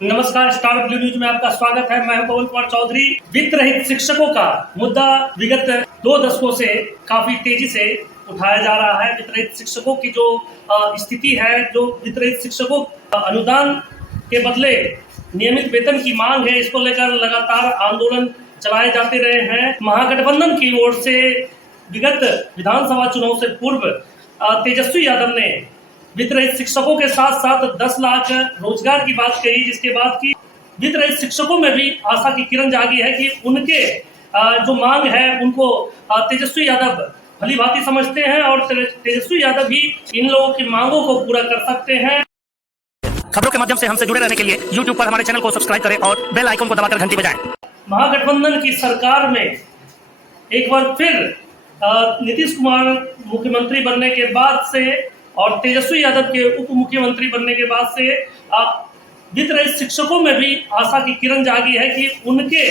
नमस्कार, star blue news में आपका स्वागत है। मैं हूं पवन कुमार चौधरी। वित्त रहित शिक्षकों का मुद्दा विगत 2 दशकों से काफी तेजी से उठाया जा रहा है। वित्त रहित शिक्षकों की जो स्थिति है, जो वित्त रहित शिक्षकों अनुदान के बदले नियमित वेतन की मांग है, इसको लेकर लगातार आंदोलन चलाए जाते रहे हैं। महागठबंधन की ओर से विगत विधानसभा चुनाव से पूर्व तेजस्वी यादव ने वित्त रहित शिक्षकों के साथ साथ 10 लाख रोजगार की बात कही, जिसके बाद की वित्त रहित शिक्षकों में भी आशा की किरण जागी है कि उनके जो मांग है उनको तेजस्वी यादव भली भांति समझते हैं और तेजस्वी यादव भी इन लोगों की मांगों को पूरा कर सकते हैं। खबरों के माध्यम से हमसे जुड़े रहने के लिए YouTube पर हमारे चैनल को सब्सक्राइब करें और बेल आइकन को दबाकर घंटी बजाएं। महागठबंधन की सरकार में एक बार फिर नीतीश कुमार मुख्यमंत्री बनने के बाद से और तेजस्वी यादव के उप मुख्यमंत्री बनने के बाद से वित्त रहित शिक्षकों में भी आशा की किरण जागी है कि उनके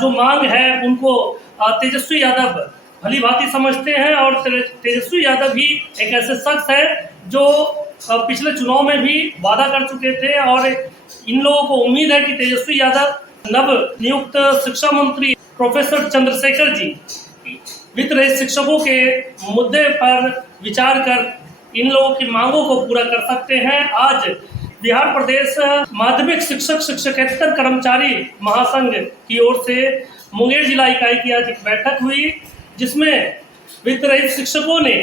जो मांग है उनको तेजस्वी यादव भली भांति समझते हैं और तेजस्वी यादव भी एक ऐसे शख्स है जो पिछले चुनाव में भी वादा कर चुके थे और इन लोगों को उम्मीद है कि तेजस्वी यादव नव नियुक्त शिक्षा मंत्री प्रोफेसर चंद्रशेखर जी वित्त रहित शिक्षकों के मुद्दे पर विचार कर इन लोगों की मांगों को पूरा कर सकते हैं। आज बिहार प्रदेश माध्यमिक शिक्षक शिक्षकेतर कर्मचारी महासंघ की ओर से मुंगेर जिला इकाई की आज एक बैठक हुई, जिसमें वित्त रहित शिक्षकों ने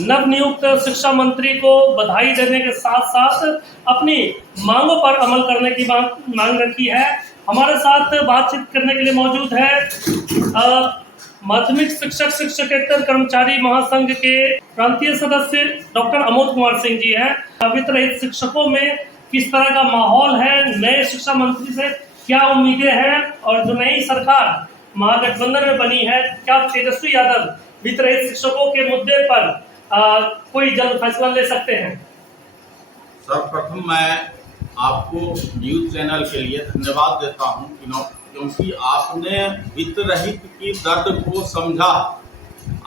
नव नियुक्त शिक्षा मंत्री को बधाई देने के साथ साथ अपनी मांगों पर अमल करने की मांग रखी है। हमारे साथ बातचीत करने के लिए मौजूद है माध्यमिक शिक्षक शिक्षकेतर कर्मचारी महासंघ के प्रांतीय सदस्य डॉक्टर अमोद कुमार सिंह जी हैं। वित्त रहित शिक्षकों में किस तरह का माहौल है, नए शिक्षा मंत्री से क्या उम्मीदें हैं और जो नई सरकार महागठबंधन में बनी है, क्या तेजस्वी यादव वित्त रहित शिक्षकों के मुद्दे पर कोई जल्द फैसला ले सकते हैं? सर्वप्रथम मैं आपको न्यूज चैनल के लिए धन्यवाद देता हूं क्योंकि आपने वित्त रहित की दर्द को समझा।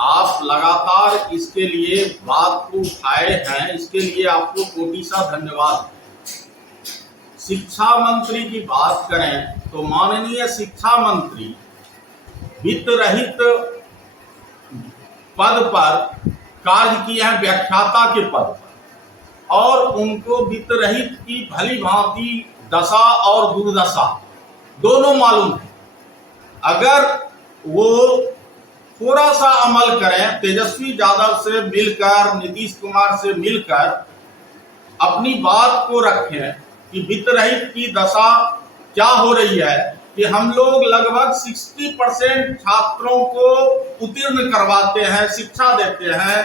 आप लगातार इसके लिए बात को उठाए हैं, इसके लिए आपको कोटि सा धन्यवाद। शिक्षा मंत्री की बात करें तो माननीय शिक्षा मंत्री वित्त रहित पद पर कार्य किए हैं, व्याख्याता के पद पर, और उनको वित्त रहित की भली भांति दशा और दुर्दशा दोनों मालूम है। अगर वो थोड़ा सा अमल करें, तेजस्वी यादव से मिलकर, नीतीश कुमार से मिलकर अपनी बात को रखें कि वित्त रहित की दशा क्या हो रही है, कि हम लोग लगभग 60% छात्रों को उत्तीर्ण करवाते हैं, शिक्षा देते हैं,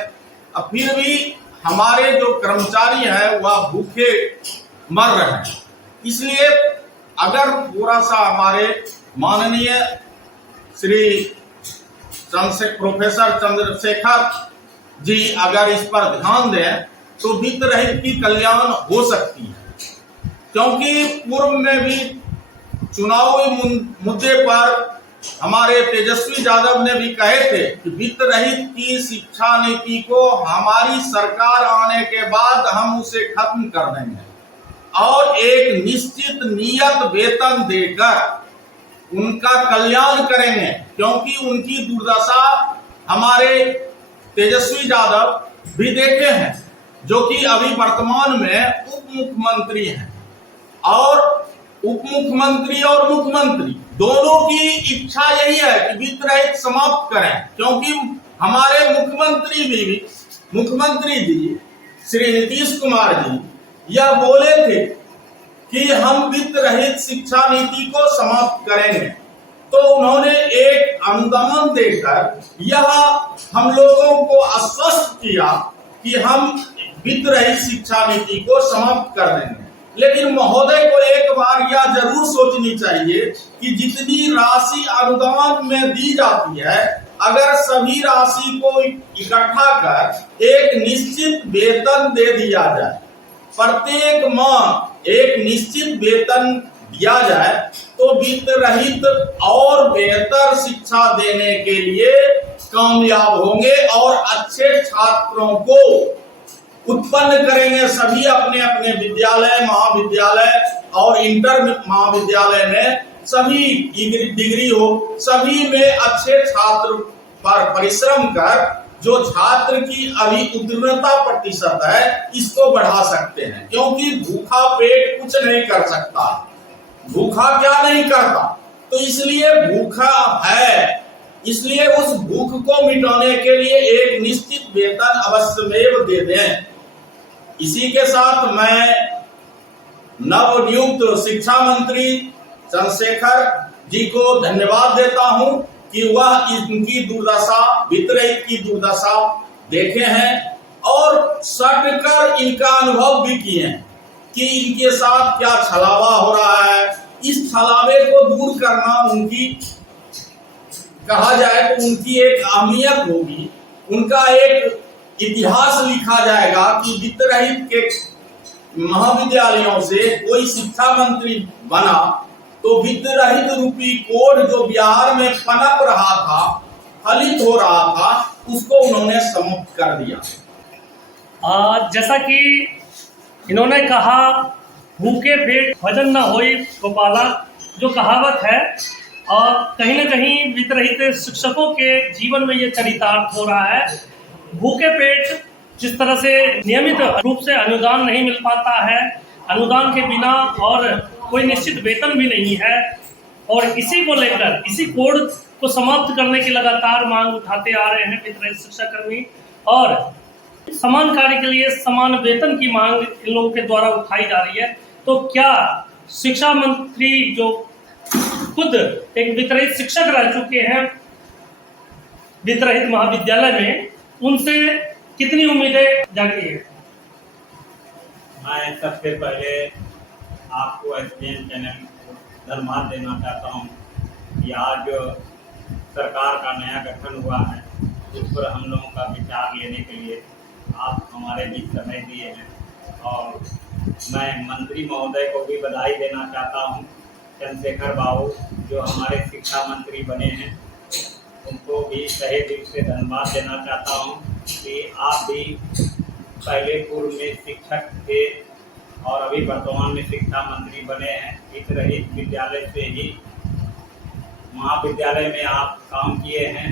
फिर भी हमारे जो कर्मचारी हैं वह भूखे मर रहे हैं। इसलिए अगर थोड़ा सा हमारे माननीय श्री प्रोफेसर चंद्रशेखर जी अगर इस पर ध्यान दें तो वित्त रहित की कल्याण हो सकती है, क्योंकि पूर्व में भी चुनावी मुद्दे पर हमारे तेजस्वी यादव ने भी कहे थे कि वित्त रहित की शिक्षा नीति को हमारी सरकार आने के बाद हम उसे खत्म कर देंगे और एक निश्चित नियत वेतन देकर उनका कल्याण करेंगे, क्योंकि उनकी दुर्दशा हमारे तेजस्वी यादव भी देखे हैं, जो कि अभी वर्तमान में उप मुख्यमंत्री हैं। और उप मुख्यमंत्री और मुख्यमंत्री दोनों की इच्छा यही है कि वित्त रहित समाप्त करें, क्योंकि हमारे मुख्यमंत्री जी श्री नीतीश कुमार जी यह बोले थे कि हम वित्त रहित शिक्षा नीति को समाप्त करेंगे, तो उन्होंने एक अनुदान देकर यह हम लोगों को आश्वस्त किया कि हम वित्त रहित शिक्षा नीति को समाप्त कर देंगे। लेकिन महोदय को एक बार यह जरूर सोचनी चाहिए कि जितनी राशि अनुदान में दी जाती है, अगर सभी राशि को इकट्ठा कर एक निश्चित वेतन दे दिया जाए, प्रत्येक माह एक निश्चित वेतन दिया जाए, तो वित्त रहित और बेहतर शिक्षा देने के लिए कामयाब होंगे और अच्छे छात्रों को उत्पन्न करेंगे। सभी अपने अपने विद्यालय, महाविद्यालय और इंटर महाविद्यालय में सभी डिग्री हो, सभी में अच्छे छात्र पर परिश्रम कर जो छात्र की अभी उत्तीर्णता प्रतिशत है इसको बढ़ा सकते हैं, क्योंकि भूखा पेट कुछ नहीं कर सकता। भूखा क्या नहीं करता, तो इसलिए भूखा है, इसलिए उस भूख को मिटाने के लिए एक निश्चित वेतन अवश्यमेव दे दें। इसी के साथ मैं नवनियुक्त शिक्षा मंत्री चंद्रशेखर जी को धन्यवाद देता हूं कि वह इनकी दुर्दशा, वित्त रहित की दुर्दशा देखे हैं और सटकर इनका अनुभव भी किए हैं कि इनके साथ क्या छलावा हो रहा है। इस छलावे को दूर करना उनकी, कहा जाए तो उनकी एक अहमियत होगी, उनका एक इतिहास लिखा जाएगा कि वित्त रहित के महाविद्यालयों से कोई शिक्षा मंत्री बना तो वित्त रहित रूपी कोड जो बिहार में पनप रहा था, फलित हो रहा था, उसको उन्होंने समाप्त कर दिया। जैसा कि इन्होंने कहा, भूखे पेट भजन न होई गोपाला, जो कहावत है, और कहीं ना कहीं वित्त रहित शिक्षकों के जीवन में ये चरितार्थ हो रहा है। भूखे पेट जिस तरह से नियमित रूप से अनुदान नहीं मिल पाता है, अनुदान के बिना और कोई निश्चित वेतन भी नहीं है, और इसी को लेकर, इसी कोड को समाप्त करने की लगातार मांग उठाते आ रहे हैं वित्त रहित शिक्षाकर्मी, और समान कार्य के लिए समान वेतन की मांग इन लोगों के द्वारा उठाई जा रही है। तो क्या शिक्षा मंत्री जो खुद एक वित्त रहित शिक्षक रह चुके हैं वित्त रहित महाविद्यालय में, उनसे कितनी उम्मीदें जागी है? मैं सबसे पहले आपको एसपीएन चैनल को धन्यवाद देना चाहता हूं कि आज सरकार का नया गठन हुआ है, उस पर हम लोगों का विचार लेने के लिए आप हमारे बीच समय दिए हैं। और मैं मंत्री महोदय को भी बधाई देना चाहता हूं, चंद्रशेखर बाबू जो हमारे शिक्षा मंत्री बने हैं, उनको भी तहे दिल से धन्यवाद देना चाहता हूं कि आप भी पहले पूर्व में शिक्षक थे और अभी वर्तमान में शिक्षा मंत्री बने हैं। वित्त रहित विद्यालय से ही महाविद्यालय में आप काम किए हैं,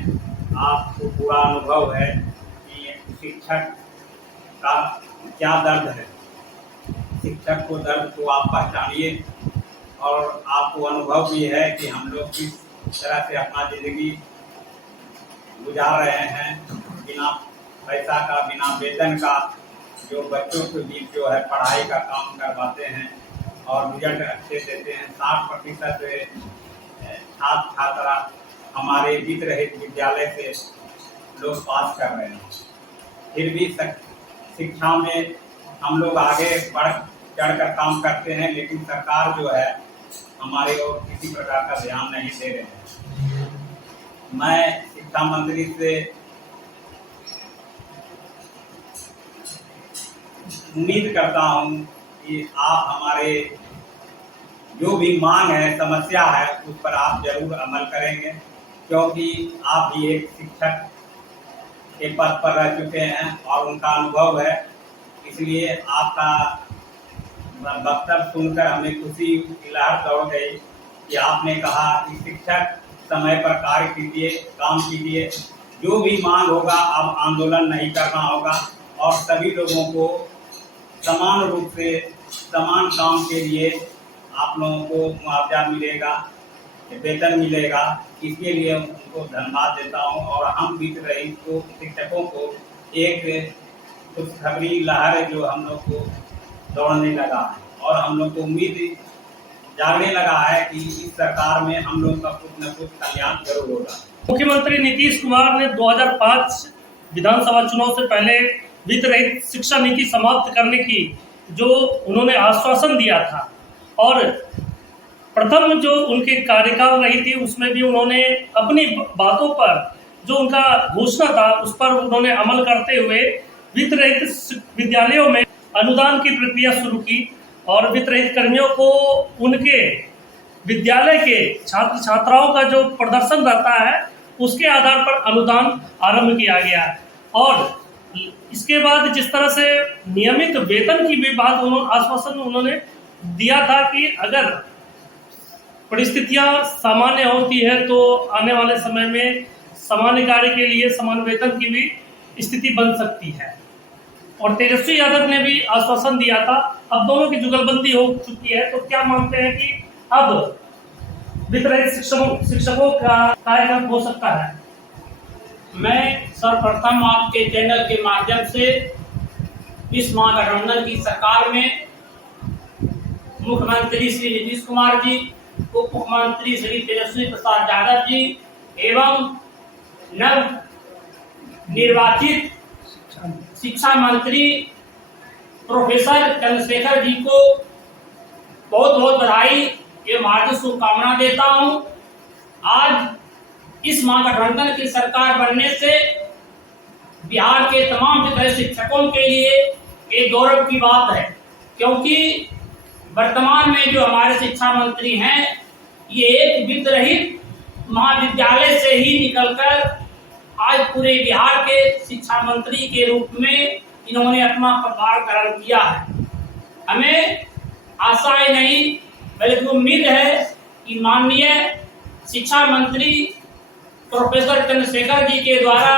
आपको पूरा अनुभव है कि शिक्षक का क्या दर्द है। शिक्षक को दर्द को आप पहचानिए, और आपको अनुभव भी है कि हम लोग किस तरह से अपना ज़िंदगी गुजार रहे हैं बिना पैसा का, बिना वेतन का, जो बच्चों के बीच जो है पढ़ाई का काम करवाते हैं और रिजल्ट अच्छे देते हैं। 60% छात्र छात्रा हमारे वित्त रहित विद्यालय से लोग पास कर रहे हैं। फिर भी शिक्षा में हम लोग आगे बढ़ चढ़कर काम करते हैं, लेकिन सरकार जो है हमारे ओर किसी प्रकार का ध्यान नहीं दे रहे हैं। मैं शिक्षा मंत्री से उम्मीद करता हूं कि आप हमारे जो भी मांग है, समस्या है, उस पर आप जरूर अमल करेंगे, क्योंकि आप भी एक शिक्षक के पद पर रह चुके हैं और उनका अनुभव है। इसलिए आपका वक्तव्य सुनकर हमें खुशी की लहर दौड़ गई कि आपने कहा कि शिक्षक समय पर कार्य कीजिए, काम कीजिए, जो भी मांग होगा अब आंदोलन नहीं करना होगा और सभी लोगों को समान रूप से समान काम के लिए आप लोगों को मुआवजा मिलेगा, वेतन मिलेगा। इसके लिए उनको धन्यवाद देता हूं। और हम वित्त रहित को शिक्षकों को एक खुशखबरी लहर जो हम लोग को दौड़ने लगा है और हम लोग को उम्मीद जागने लगा है कि इस सरकार में हम लोग का कुछ न कुछ कल्याण जरूर होगा। मुख्यमंत्री नीतीश कुमार ने 2005 विधानसभा चुनाव से पहले वित्त रहित शिक्षा नीति समाप्त करने की जो उन्होंने आश्वासन दिया था, और प्रथम जो उनके कार्यकाल रही थी उसमें भी उन्होंने अपनी बातों पर जो उनका घोषणा था उस पर उन्होंने अमल करते हुए वित्त रहित विद्यालयों में अनुदान की प्रक्रिया शुरू की और वित्त रहित कर्मियों को उनके विद्यालय के छात्र छात्राओं का जो प्रदर्शन रहता है उसके आधार पर अनुदान आरंभ किया गया। और इसके बाद जिस तरह से नियमित वेतन की भी बात आश्वासन उन्होंने दिया था कि अगर परिस्थितियां सामान्य होती है तो आने वाले समय में सामान्य कार्य के लिए समान वेतन की भी स्थिति बन सकती है। और तेजस्वी यादव ने भी आश्वासन दिया था। अब दोनों की जुगलबंदी हो चुकी है, तो क्या मानते हैं कि अब वितरित शिक्षकों का कार्यक्रम हो सकता है? मैं सर्वप्रथम आपके चैनल के माध्यम से इस महागठबंधन की सरकार में मुख्यमंत्री श्री नीतीश कुमार जी, उप मुख्यमंत्री श्री तेजस्वी प्रसाद यादव जी एवं नव निर्वाचित शिक्षा मंत्री प्रोफेसर चंद्रशेखर जी को बहुत बहुत बधाई एवं हार्दिक शुभकामना देता हूं। आज इस महागठबंधन की सरकार बनने से बिहार के तमाम वित्त शिक्षकों के लिए एक गौरव की बात है, क्योंकि वर्तमान में जो हमारे शिक्षा मंत्री हैं ये एक वित्त रहित महाविद्यालय से ही निकलकर आज पूरे बिहार के शिक्षा मंत्री के रूप में इन्होंने अपना पदभार ग्रहण किया है। हमें आशा ही नहीं बल्कि उम्मीद है कि माननीय शिक्षा मंत्री प्रोफेसर चंद्रशेखर जी के द्वारा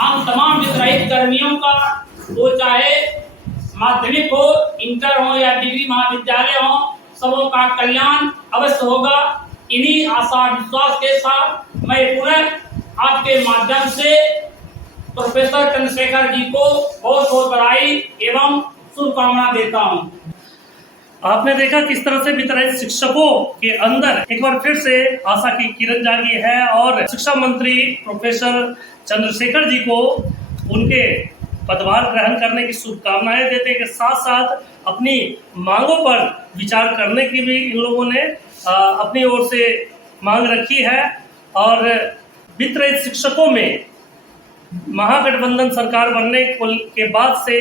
हम तमाम वित्त रहित कर्मियों का, वो चाहे माध्यमिक हो, इंटर हो या डिग्री महाविद्यालय हो, सबों का कल्याण अवश्य होगा। इन्हीं आशा विश्वास के साथ मैं पुनः आपके माध्यम से प्रोफेसर चंद्रशेखर जी को बहुत बहुत बधाई एवं शुभकामना देता हूं। आपने देखा किस तरह से वितरित शिक्षकों के अंदर एक बार फिर से आशा की किरण जागी है और शिक्षा मंत्री प्रोफेसर चंद्रशेखर जी को उनके पदभार ग्रहण करने की शुभकामनाएं देते के साथ साथ अपनी मांगों पर विचार करने की भी इन लोगों ने अपनी ओर से मांग रखी है। और वितरित शिक्षकों में महागठबंधन सरकार बनने के बाद से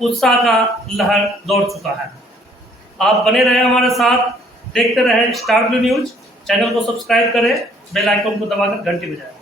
उत्साह का लहर दौड़ चुका है। आप बने रहे हमारे साथ, देखते रहे स्टार ब्लू न्यूज। चैनल को सब्सक्राइब करें, बेल आइकन को दबाकर घंटी बजाएं।